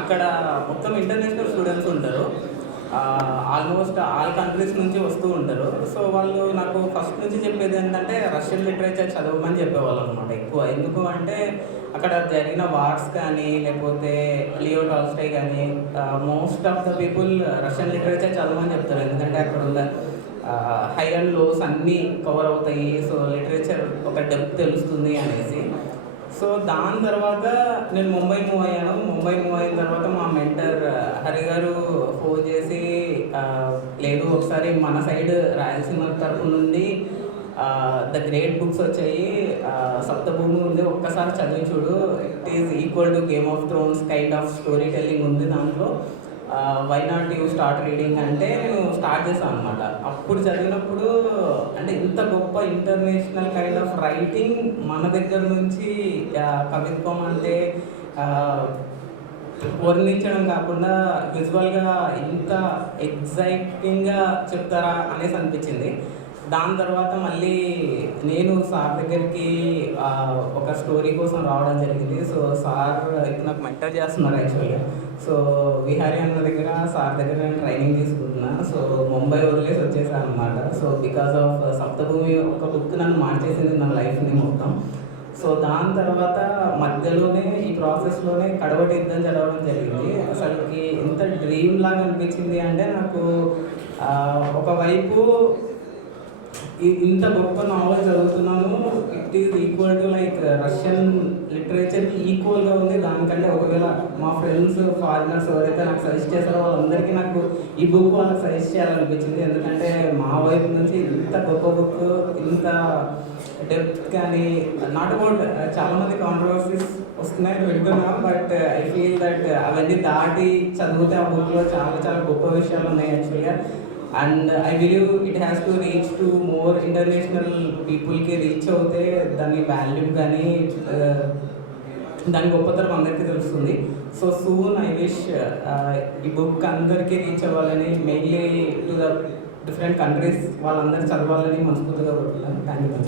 అక్కడ మొత్తం international students ఉంటారు. ఆల్మోస్ట్ ఆల్ కంట్రీస్ నుంచి వస్తూ ఉంటారు. సో వాళ్ళు నాకు ఫస్ట్ నుంచి చెప్పేది ఏంటంటే రష్యన్ లిటరేచర్ చదవమని చెప్పేవాళ్ళు అనమాట ఎక్కువ. ఎందుకు అంటే అక్కడ జరిగిన వార్స్ కానీ లేకపోతే లియో టాల్స్టాయ్ కానీ most of the people Russian literature చదవమని చెప్తారు. ఎందుకంటే అక్కడ ఉన్న హై అండ్ లోస్ అన్నీ కవర్ అవుతాయి. సో లిటరేచర్ ఒక డెప్త్ తెలుస్తుంది అనేసి. సో దాని తర్వాత నేను ముంబై మూవ్ అయ్యాను. ముంబై మూవ్ అయిన తర్వాత మా మెంటర్ హరి గారు ఫోన్ చేసి లేదు ఒకసారి మన సైడ్ రాయలసీమ తరపు నుండి ద గ్రేట్ బుక్స్ వచ్చాయి, సప్తభూమి ఉంది, ఒక్కసారి చదివి చూడు, it is equal to Game of Thrones kind of story telling ఉంది దాంట్లో, why not you start reading అంటే నేను స్టార్ట్ చేశాను అనమాట. అప్పుడు చదివినప్పుడు అంటే ఇంత గొప్ప ఇంటర్నేషనల్ కైండ్ ఆఫ్ రైటింగ్ మన దగ్గర నుంచి కవిత్వం అంటే వర్ణించడం కాకుండా విజువల్గా ఇంత ఎగ్జైటింగ్గా చెప్తారా అనేసి అనిపించింది. దాని తర్వాత మళ్ళీ నేను సార్ దగ్గరికి ఒక స్టోరీ కోసం రావడం జరిగింది. సో సార్ ఇప్పుడు నాకు మెంటర్ చేస్తున్నారు యాక్చువల్గా. సో విహారీ అన్న దగ్గర సార్ దగ్గర నేను ట్రైనింగ్ తీసుకుంటున్నా. సో ముంబై వదిలేసి వచ్చేసాను అనమాట. సో బికాస్ ఆఫ్ సప్తభూమి ఒక బుక్ నన్ను మార్చేసింది నా లైఫ్ని మొత్తం. సో దాని తర్వాత మధ్యలోనే ఈ ప్రాసెస్లోనే కడవటి యుద్ధం చదవడం జరిగింది. అసలుకి ఎంత డ్రీమ్ లాగా అనిపించింది అంటే నాకు ఒకవైపు ఇంత గొప్ప నావెల్ చదువుతున్నాను, it is equal to like Russian లిటరేచర్కి ఈక్వల్గా ఉంది. దానికంటే ఒకవేళ మా ఫ్రెండ్స్ ఫారినర్స్ ఎవరైతే నాకు సజెస్ట్ చేస్తారో వాళ్ళందరికీ నాకు ఈ బుక్ వాళ్ళకి సజెస్ట్ చేయాలనిపించింది. ఎందుకంటే మా వైపు నుంచి ఇంత గొప్ప బుక్, ఇంత డెప్త్ కానీ నాట్ అబౌట్ చాలామంది కాంట్రవర్సీస్ వస్తున్నాయని వింటున్నా, బట్ ఐ ఫీల్ దట్ అవన్నీ దాటి చదివితే ఆ బుక్లో చాలా చాలా గొప్ప విషయాలు ఉన్నాయి యాక్చువల్గా. And I believe it has to reach to more international పీపుల్కి రీచ్ అవుతే దాని వాల్యూ కానీ దాని గొప్పతనం అందరికీ తెలుస్తుంది. సో సూన్ ఐ విష్ ఈ బుక్ అందరికీ రీచ్ అవ్వాలని, mainly to the different countries వాళ్ళందరూ చదవాలని మనస్ఫూర్తిగా కోరుకుంటున్నాను. Thank you.